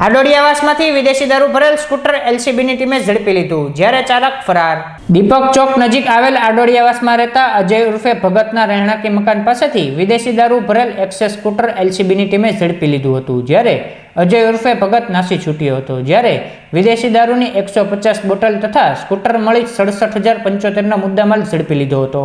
હાડોડિયાવાસમાંથી વિદેશી દારૂ ભરેલ સ્કૂટર એલસીબીની ટીમે ઝડપી લીધું, જ્યારે ચાલક ફરાર. દીપક ચોક નજીક આવેલ આડોડિયાવાસમાં રહેતા અજય ઉર્ફે ભગતના રહેણાંકી મકાન પાસેથી વિદેશી દારૂ ભરેલ એક્સેસ સ્કૂટર એલસીબીની ટીમે ઝડપી લીધું હતું, જ્યારે અજય ઉર્ફે ભગત નાસી છૂટ્યો હતો, જ્યારે વિદેશી દારૂની એકસો પચાસ બોટલ તથા સ્કૂટર મળી સડસઠ હજાર પંચોતેરનો મુદ્દામાલ ઝડપી લીધો હતો.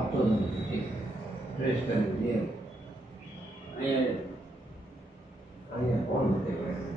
આપતો જ નથી ફ્રેશ કરી દે. અહીંયા અહીંયા કોણ નથી